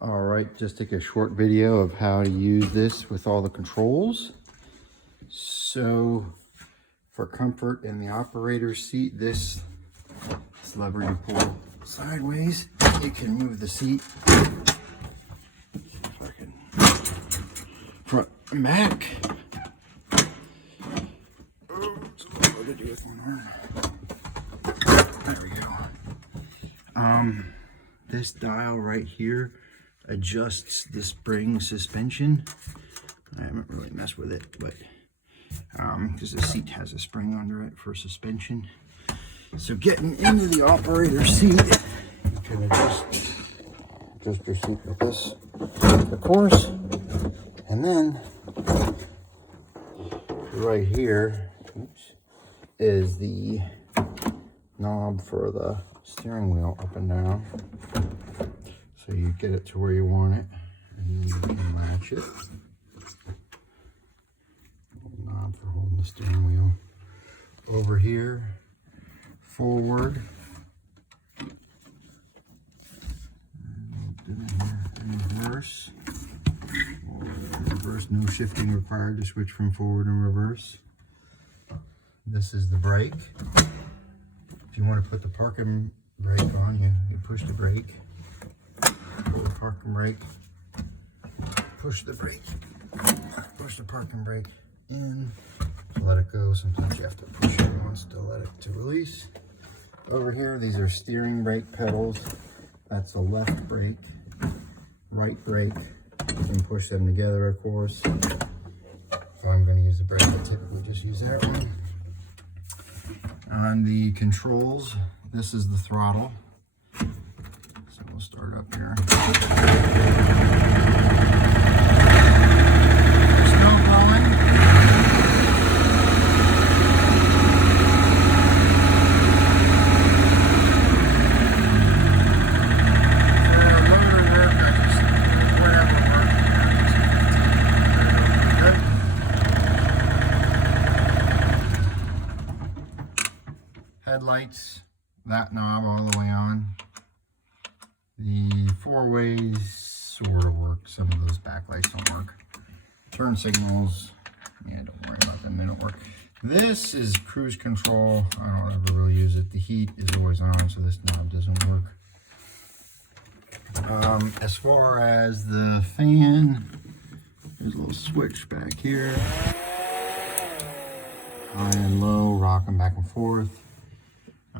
All right, just take a short video of how to use this with all the controls. So for comfort in the operator's seat, this lever you pull sideways, you can move the seat front and back. Oh, it's a little hard to do with one arm. There we go. This dial right here adjusts the spring suspension. I haven't really messed with it, but because the seat has a spring under it for suspension. So getting into the operator's seat, you can adjust your seat with this, of course, and then right here is the knob for the steering wheel up and down. So you get it to where you want it, and then you can latch it. Little knob for holding the steering wheel. Over here, forward. Reverse. Reverse, no shifting required to switch from forward and reverse. This is the brake. If you want to put the parking brake on, you push the brake. Pull the parking brake, push the brake, push the parking brake in, let it go. Sometimes you have to push it once to let it to release. Over here, these are steering brake pedals. That's a left brake, right brake. You can push them together, of course. If I'm going to use the brake, I typically just use that one. On the controls, this is the throttle. We'll start up here. Snow blowing. Motor work, whatever works. Headlights, that knob all the way on. The four ways sort of work. Some of those backlights don't work. Turn signals, yeah, don't worry about them, they don't work. This is cruise control. I don't ever really use it. The heat is always on, so this knob doesn't work. As far as the fan, there's a little switch back here. High and low, rocking back and forth.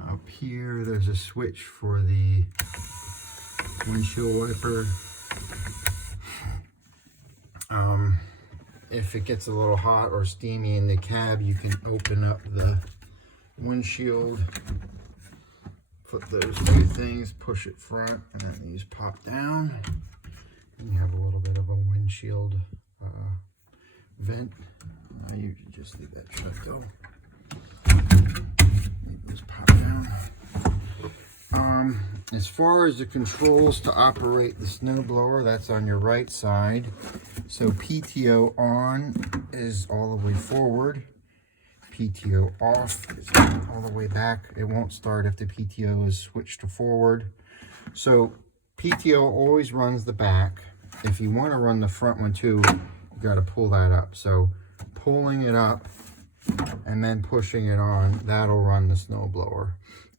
Up here, there's a switch for the windshield wiper. If it gets a little hot or steamy in the cab, you can open up the windshield, put those two things, push it front, and then these pop down. And you have a little bit of a windshield vent. You can just leave that shut though. Leave those pop down. As far as the controls to operate the snowblower, that's on your right side. So PTO on is all the way forward. PTO off is all the way back. It won't start if the PTO is switched to forward. So PTO always runs the back. If you want to run the front one too, you got to pull that up. So pulling it up and then pushing it on, that'll run the snowblower.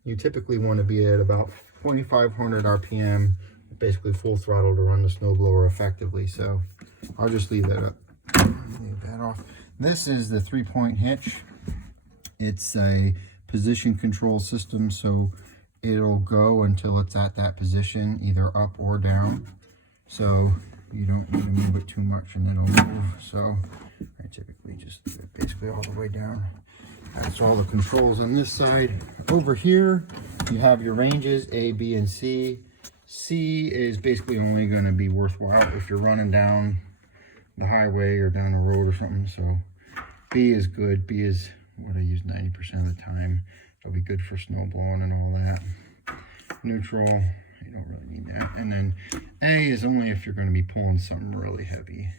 You typically want to be at about 2,500 RPM, basically full throttle to run the snowblower effectively. So I'll just leave that up. Leave that off. This is the 3-point hitch. It's a position control system, so it'll go until it's at that position, either up or down. So you don't need to move it too much and it'll move. So I typically just do it basically all the way down. That's all the controls on this side. Over here, you have your ranges, A, B, and C. C is basically only going to be worthwhile if you're running down the highway or down the road or something. So B is good. B is what I use 90% of the time. It'll be good for snow blowing and all that. Neutral, you don't really need that. And then A is only if you're going to be pulling something really heavy.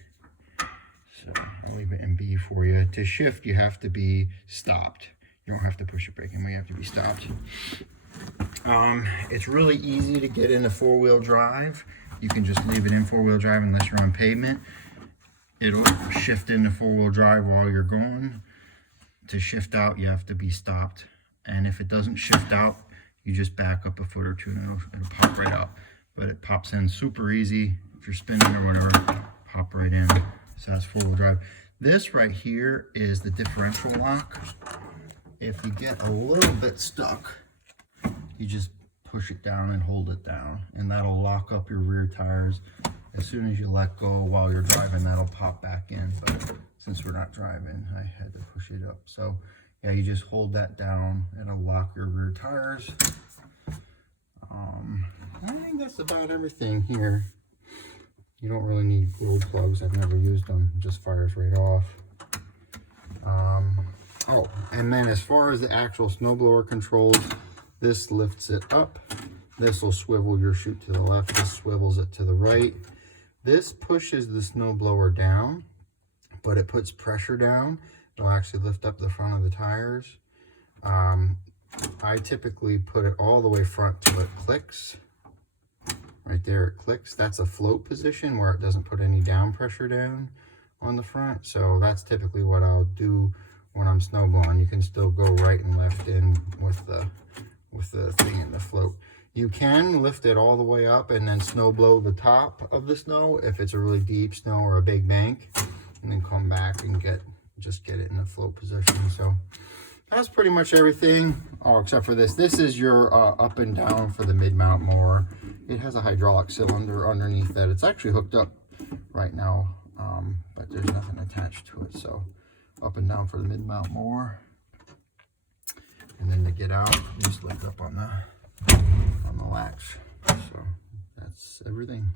So I'll leave it in B for you. To shift, you have to be stopped. You don't have to push a brake and we have to be stopped. It's really easy to get into four-wheel drive. You can just leave it in four-wheel drive unless you're on pavement. It'll shift into four-wheel drive while you're going. To shift out, you have to be stopped. And if it doesn't shift out, you just back up a foot or two and it'll pop right out. But it pops in super easy. If you're spinning or whatever, pop right in. So that's four-wheel drive. This right here is the differential lock. If you get a little bit stuck, you just push it down and hold it down, and that'll lock up your rear tires. As soon as you let go while you're driving, that'll pop back in. But since we're not driving, I had to push it up. So yeah, you just hold that down, it'll lock your rear tires. I think that's about everything here. You don't really need glow plugs. I've never used them. It just fires right off. Oh, and then as far as the actual snowblower controls, this lifts it up. This will swivel your chute to the left. This swivels it to the right. This pushes the snowblower down, but it puts pressure down. It'll actually lift up the front of the tires. I typically put it all the way front till it clicks. Right there it clicks. That's a float position where it doesn't put any down pressure down on the front. So that's typically what I'll do when I'm snowblowing. You can still go right and left in with the thing in the float. You can lift it all the way up and then snow blow the top of the snow if it's a really deep snow or a big bank, and then come back and just get it in the float position. So that's pretty much everything. Oh, except for this. This is your up and down for the mid-mount mower. It has a hydraulic cylinder underneath that. It's actually hooked up right now, but there's nothing attached to it. So up and down for the mid-mount mower. And then to get out, you just lift up on the latch. So that's everything.